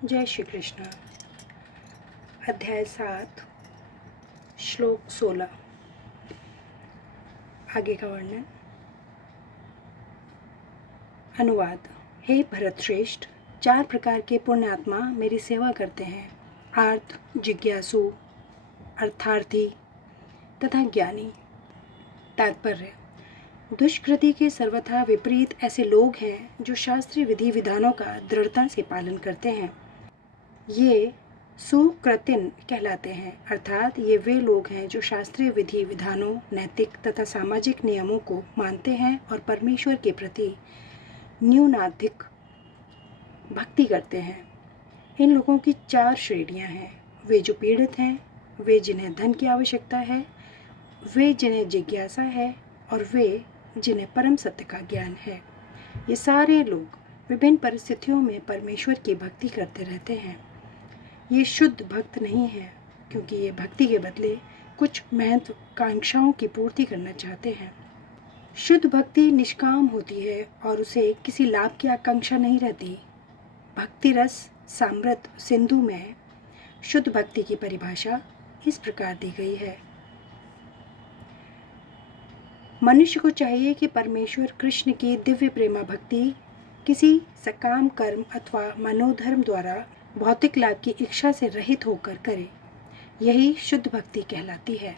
जय श्री कृष्ण। अध्याय 7 श्लोक 16। आगे का वर्णन। अनुवाद। हे भरतश्रेष्ठ, 4 प्रकार के पुण्यात्मा मेरी सेवा करते हैं। आर्त, जिज्ञासु, अर्थार्थी तथा ज्ञानी। तात्पर्य। दुष्कृति के सर्वथा विपरीत ऐसे लोग हैं जो शास्त्रीय विधि विधानों का दृढ़ता से पालन करते हैं। ये सुकृतिन कहलाते हैं, अर्थात ये वे लोग हैं जो शास्त्रीय विधि विधानों, नैतिक तथा सामाजिक नियमों को मानते हैं और परमेश्वर के प्रति न्यूनाधिक भक्ति करते हैं। इन लोगों की 4 श्रेणियां हैं। वे जो पीड़ित हैं, वे जिन्हें धन की आवश्यकता है, वे जिन्हें जिज्ञासा है और वे जिन्हें परम सत्य का ज्ञान है। ये सारे लोग विभिन्न परिस्थितियों में परमेश्वर की भक्ति करते रहते हैं। ये शुद्ध भक्त नहीं है, क्योंकि ये भक्ति के बदले कुछ महत्वाकांक्षाओं की पूर्ति करना चाहते हैं। शुद्ध भक्ति निष्काम होती है और उसे किसी लाभ की आकांक्षा नहीं रहती। भक्ति रस समृद्ध सिंधु में शुद्ध भक्ति की परिभाषा इस प्रकार दी गई है। मनुष्य को चाहिए कि परमेश्वर कृष्ण की दिव्य प्रेमा भक्ति किसी सकाम कर्म अथवा मनोधर्म द्वारा भौतिक लाभ की इच्छा से रहित होकर करे। यही शुद्ध भक्ति कहलाती है।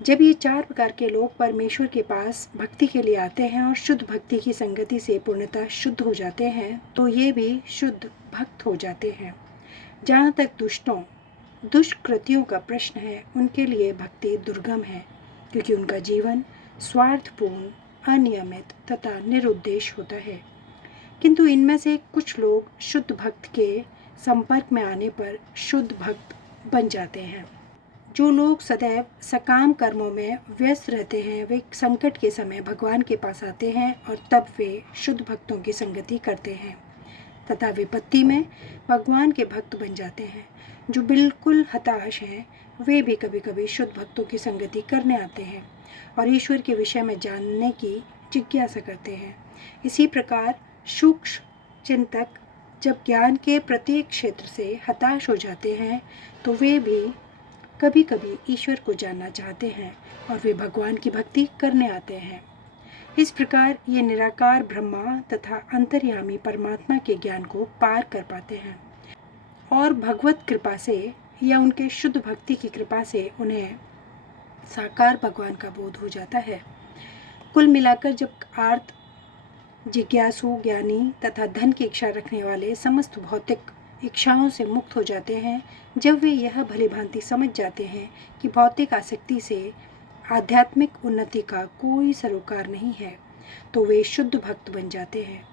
जब ये 4 प्रकार के लोग परमेश्वर के पास भक्ति के लिए आते हैं और शुद्ध भक्ति की संगति से पूर्णतः शुद्ध हो जाते हैं, तो ये भी शुद्ध भक्त हो जाते हैं। जहाँ तक दुष्कृतियों का प्रश्न है, उनके लिए भक्ति दुर्गम है, क्योंकि उनका जीवन स्वार्थपूर्ण, अनियमित तथा निरुद्देश्य होता है। किंतु इनमें से कुछ लोग शुद्ध भक्त के संपर्क में आने पर शुद्ध भक्त बन जाते हैं। जो लोग सदैव सकाम कर्मों में व्यस्त रहते हैं, वे संकट के समय भगवान के पास आते हैं और तब वे शुद्ध भक्तों की संगति करते हैं तथा विपत्ति में भगवान के भक्त बन जाते हैं। जो बिल्कुल हताश हैं, वे भी कभी कभी शुद्ध भक्तों की संगति करने आते हैं और ईश्वर के विषय में जानने की जिज्ञासा करते हैं। इसी प्रकार सूक्ष्म चिंतक जब ज्ञान के प्रत्येक क्षेत्र से हताश हो जाते हैं, तो वे भी कभी कभी ईश्वर को जानना चाहते हैं और वे भगवान की भक्ति करने आते हैं। इस प्रकार ये निराकार ब्रह्मा तथा अंतर्यामी परमात्मा के ज्ञान को पार कर पाते हैं और भगवत कृपा से या उनके शुद्ध भक्ति की कृपा से उन्हें साकार भगवान का बोध हो जाता है। कुल मिलाकर जब आर्त, जिज्ञासु, ज्ञानी तथा धन की इच्छा रखने वाले समस्त भौतिक इच्छाओं से मुक्त हो जाते हैं, जब वे यह भली भांति समझ जाते हैं कि भौतिक आसक्ति से आध्यात्मिक उन्नति का कोई सरोकार नहीं है, तो वे शुद्ध भक्त बन जाते हैं।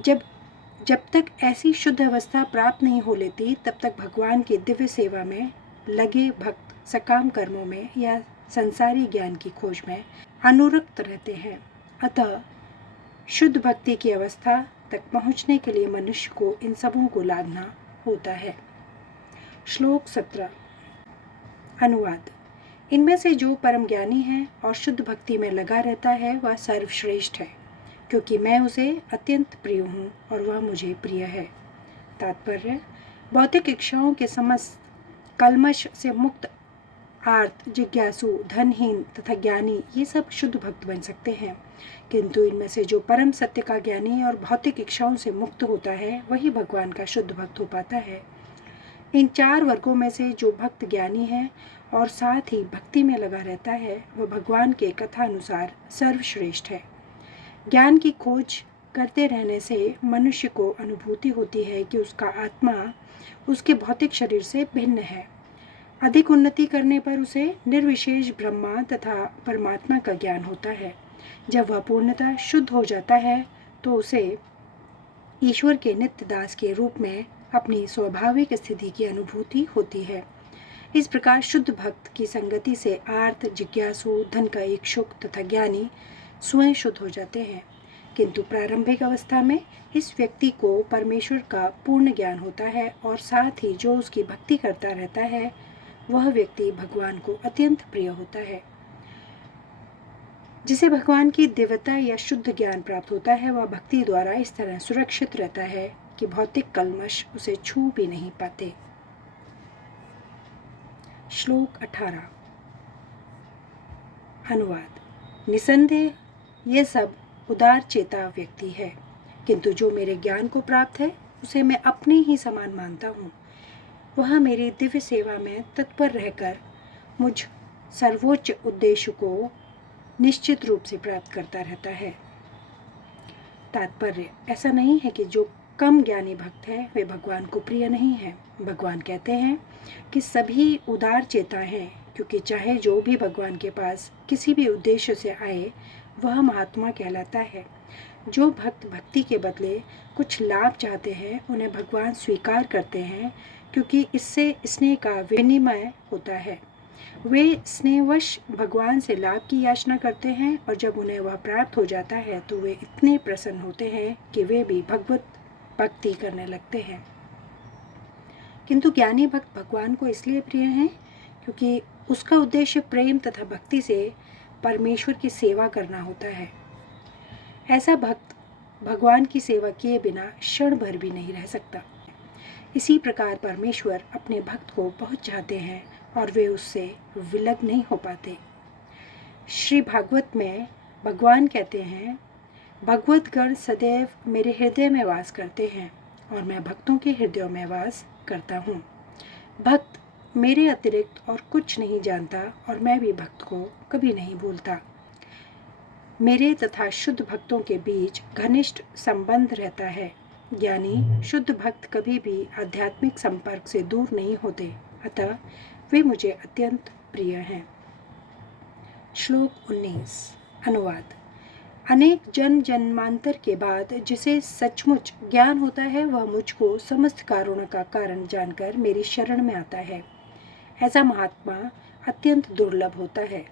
जब तक ऐसी शुद्ध अवस्था प्राप्त नहीं हो लेती, तब तक भगवान की दिव्य सेवा में लगे भक्त सकाम कर्मों में या संसारी ज्ञान की खोज में अनुरक्त रहते हैं। अतः शुद्ध भक्ति की अवस्था तक पहुंचने के लिए मनुष्य को इन सबों को लादना होता है। श्लोक 17। अनुवाद। इनमें से जो परम ज्ञानी है और शुद्ध भक्ति में लगा रहता है, वह सर्वश्रेष्ठ है, क्योंकि मैं उसे अत्यंत प्रिय हूँ और वह मुझे प्रिय है। तात्पर्य। भौतिक इच्छाओं के समस्त कल्मश से मुक्त आर्त, जिज्ञासु, धनहीन तथा ज्ञानी ये सब शुद्ध भक्त बन सकते हैं, किंतु इनमें से जो परम सत्य का ज्ञानी और भौतिक इच्छाओं से मुक्त होता है, वही भगवान का शुद्ध भक्त हो पाता है। इन 4 वर्गों में से जो भक्त ज्ञानी है और साथ ही भक्ति में लगा रहता है, वह भगवान के कथा अनुसार सर्वश्रेष्ठ है। ज्ञान की खोज करते रहने से मनुष्य को अनुभूति होती है कि उसका आत्मा उसके भौतिक शरीर से भिन्न है। अधिक उन्नति करने पर उसे निर्विशेष ब्रह्मा तथा परमात्मा का ज्ञान होता है। जब वह पूर्णतः शुद्ध हो जाता है, तो उसे ईश्वर के नित्य दास के रूप में अपनी स्वाभाविक स्थिति की अनुभूति होती है। इस प्रकार शुद्ध भक्त की संगति से आर्त, जिज्ञासु, धन का इच्छुक तथा ज्ञानी स्वयं शुद्ध हो जाते हैं। किंतु प्रारंभिक अवस्था में इस व्यक्ति को परमेश्वर का पूर्ण ज्ञान होता है और साथ ही जो उसकी भक्ति करता रहता है, वह व्यक्ति भगवान को अत्यंत प्रिय होता है। जिसे भगवान की दिव्यता या शुद्ध ज्ञान प्राप्त होता है, वह भक्ति द्वारा इस तरह सुरक्षित रहता है कि भौतिक कल्मश उसे छू भी नहीं पाते। श्लोक 18। अनुवाद। निसंदेह यह सब उदार चेता व्यक्ति है, किंतु जो मेरे ज्ञान को प्राप्त है उसे मैं अपने ही समान मानता हूँ। वह मेरी दिव्य सेवा में तत्पर रहकर मुझ सर्वोच्च उद्देश्य को निश्चित रूप से प्राप्त करता रहता है। तात्पर्य ऐसा नहीं है कि जो कम ज्ञानी भक्त है वे भगवान को प्रिय नहीं है। भगवान कहते हैं कि सभी उदार चेता हैं, क्योंकि चाहे जो भी भगवान के पास किसी भी उद्देश्य से आए वह महात्मा कहलाता है। जो भक्त भक्ति के बदले कुछ लाभ चाहते हैं उन्हें भगवान स्वीकार करते हैं, क्योंकि इससे स्नेह का विनिमय होता है। वे स्नेहवश भगवान से लाभ की याचना करते हैं और जब उन्हें वह प्राप्त हो जाता है तो वे इतने प्रसन्न होते हैं कि वे भी भगवत भक्ति करने लगते हैं। किंतु ज्ञानी भक्त भगवान को इसलिए प्रिय हैं क्योंकि उसका उद्देश्य प्रेम तथा भक्ति से परमेश्वर की सेवा करना होता है। ऐसा भक्त भगवान की सेवा किए बिना क्षण भर भी नहीं रह सकता। इसी प्रकार परमेश्वर अपने भक्त को बहुत चाहते हैं और वे उससे विलग नहीं हो पाते। श्री भागवत में भगवान कहते हैं, भगवत गण सदैव मेरे हृदय में वास करते हैं और मैं भक्तों के हृदयों में वास करता हूँ। भक्त मेरे अतिरिक्त और कुछ नहीं जानता और मैं भी भक्त को कभी नहीं भूलता। मेरे तथा शुद्ध भक्तों के बीच घनिष्ठ संबंध रहता है। ज्ञानी शुद्ध भक्त कभी भी आध्यात्मिक संपर्क से दूर नहीं होते, अतः वे मुझे अत्यंत प्रिय हैं। श्लोक 19। अनुवाद। अनेक जन्म जन्मांतर के बाद जिसे सचमुच ज्ञान होता है वह मुझको समस्त कारणों का कारण जानकर मेरी शरण में आता है। ऐसा महात्मा अत्यंत दुर्लभ होता है।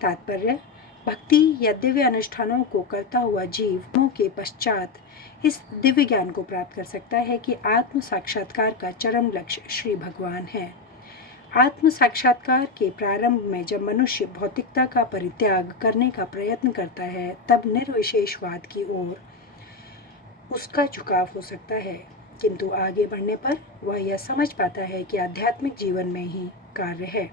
तात्पर्य, भक्ति या दिव्य अनुष्ठानों को करता हुआ जीव के पश्चात इस दिव्य ज्ञान को प्राप्त कर सकता है कि आत्म साक्षात्कार का चरम लक्ष्य श्री भगवान है। आत्म साक्षात्कार के प्रारंभ में जब मनुष्य भौतिकता का परित्याग करने का प्रयत्न करता है तब निर्विशेषवाद की ओर उसका झुकाव हो सकता है, किंतु आगे बढ़ने पर वह यह समझ पाता है कि आध्यात्मिक जीवन में ही कार्य है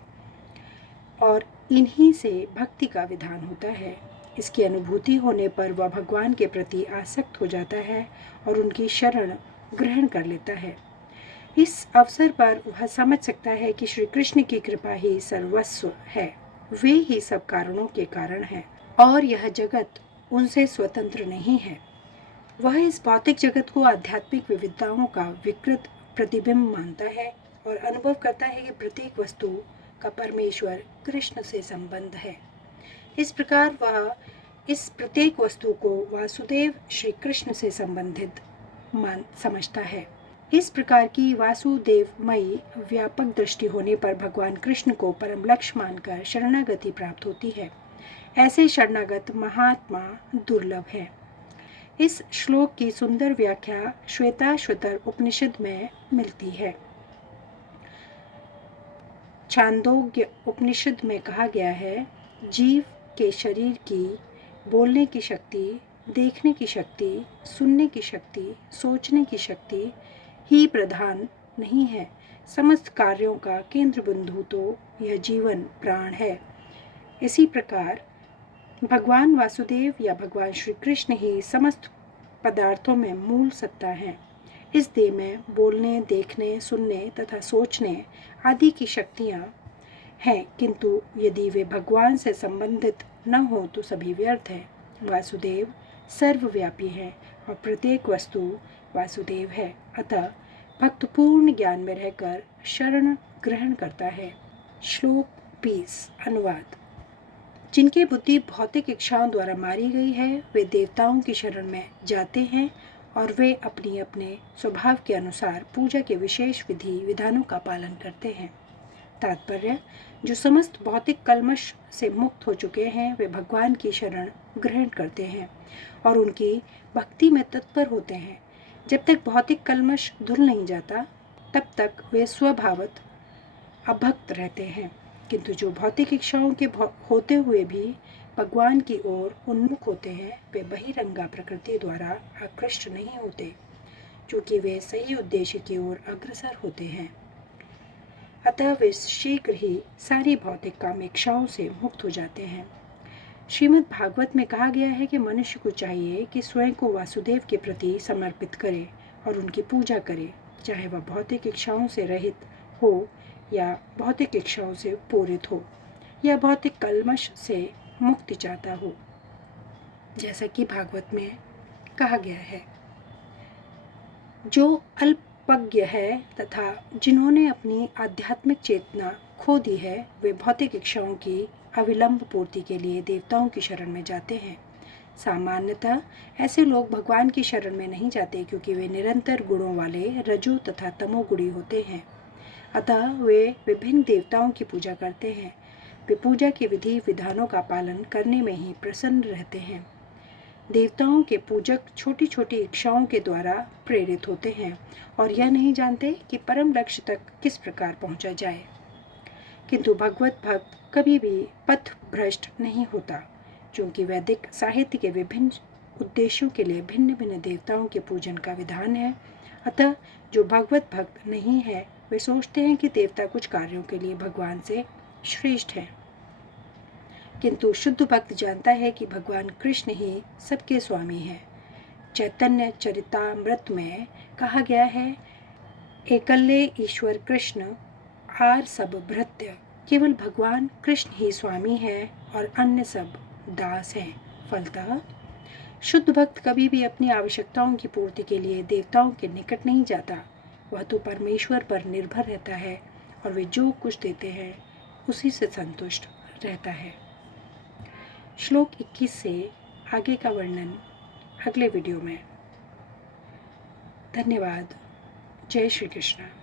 और इन्हीं से भक्ति का विधान होता है। इसकी अनुभूति होने पर वह भगवान के प्रति आसक्त हो जाता है और उनकी शरण ग्रहण कर लेता है। इस अवसर पर वह समझ सकता है कि श्री कृष्ण की कृपा ही सर्वस्व है, वे ही सब कारणों के कारण हैं और यह जगत उनसे स्वतंत्र नहीं है। वह इस भौतिक जगत को आध्यात्मिक विविधताओं का विकृत प्रतिबिंब मानता है और अनुभव करता है कि प्रत्येक वस्तु का परमेश्वर कृष्ण से संबंध है। इस प्रकार वह इस प्रत्येक वस्तु को वासुदेव श्री कृष्ण से संबंधित समझता है। इस प्रकार की वासुदेवमयी व्यापक दृष्टि होने पर भगवान कृष्ण को परम लक्ष्य मानकर शरणागति प्राप्त होती है। ऐसे शरणागत महात्मा दुर्लभ है। इस श्लोक की सुंदर व्याख्या श्वेताश्वतर उपनिषद में मिलती है। छांदोग्य उपनिषद में कहा गया है, जीव के शरीर की बोलने की शक्ति, देखने की शक्ति, सुनने की शक्ति, सोचने की शक्ति ही प्रधान नहीं है। समस्त कार्यों का केंद्र बिंदु तो यह जीवन प्राण है। इसी प्रकार भगवान वासुदेव या भगवान श्री कृष्ण ही समस्त पदार्थों में मूल सत्ता है। इस देह में बोलने, देखने, सुनने तथा सोचने आदि की शक्तियाँ हैं, किंतु यदि वे भगवान से संबंधित न हो तो सभी व्यर्थ है। वासुदेव सर्वव्यापी है और प्रत्येक वस्तु वासुदेव है। अतः भक्त पूर्ण ज्ञान में रहकर शरण ग्रहण करता है। श्लोक 20। अनुवाद। जिनकी बुद्धि भौतिक इच्छाओं द्वारा मारी गई है वे देवताओं की शरण में जाते हैं और वे अपनी अपने स्वभाव के अनुसार पूजा के विशेष विधि विधानों का पालन करते हैं। तात्पर्य, जो समस्त भौतिक कल्मश से मुक्त हो चुके हैं वे भगवान की शरण ग्रहण करते हैं और उनकी भक्ति में तत्पर होते हैं। जब तक भौतिक कल्मश धुल नहीं जाता तब तक वे स्वभावत अभक्त रहते हैं, किंतु जो भौतिक इच्छाओं के होते हुए भी भगवान की ओर उन्मुख होते हैं वे बहिरंगा प्रकृति द्वारा आकृष्ट नहीं होते। क्योंकि वे सही उद्देश्य की ओर अग्रसर होते हैं। अतः वे शीघ्र ही सारी भौतिक कामेक्षाओं से मुक्त हो जाते हैं। श्रीमद् भागवत में कहा गया है कि मनुष्य को चाहिए कि स्वयं को वासुदेव के प्रति समर्पित करे और उनकी पूजा करे, चाहे वह भौतिक इच्छाओं से रहित हो या भौतिक इच्छाओं से पूरित हो या भौतिक कल्मश से मुक्ति चाहता हो, जैसा कि भागवत में कहा गया है। जो अल्पज्ञ है तथा जिन्होंने अपनी आध्यात्मिक चेतना खो दी है, वे भौतिक इच्छाओं की अविलंब पूर्ति के लिए देवताओं की शरण में जाते हैं। सामान्यतः ऐसे लोग भगवान की शरण में नहीं जाते, क्योंकि वे निरंतर गुणों वाले रजो तथा तमोगुणी होते हैं। अतः वे विभिन्न देवताओं की पूजा करते हैं। वे पूजा के विधि विधानों का पालन करने में ही प्रसन्न रहते हैं। देवताओं के पूजक छोटी छोटी इच्छाओं के द्वारा प्रेरित होते हैं और यह नहीं जानते कि परम लक्ष्य तक किस प्रकार पहुंचा जाए। किंतु भगवत भक्त कभी भी पथ भ्रष्ट नहीं होता, क्योंकि वैदिक साहित्य के विभिन्न उद्देश्यों के लिए भिन्न भिन्न देवताओं के पूजन का विधान है। अतः जो भगवत भक्त नहीं है, वे सोचते हैं कि देवता कुछ कार्यों के लिए भगवान से श्रेष्ठ है। किंतु शुद्ध भक्त जानता है कि भगवान कृष्ण ही सबके स्वामी हैं। चैतन्य चरितामृत में कहा गया है, एकल्ले ईश्वर कृष्ण आर सब भृत्य, केवल भगवान कृष्ण ही स्वामी है और अन्य सब दास हैं। फलतः शुद्ध भक्त कभी भी अपनी आवश्यकताओं की पूर्ति के लिए देवताओं के निकट नहीं जाता। वह तो परमेश्वर पर निर्भर रहता है और वे जो कुछ देते हैं उसी से संतुष्ट रहता है। श्लोक 21 से आगे का वर्णन अगले वीडियो में। धन्यवाद। जय श्री कृष्ण।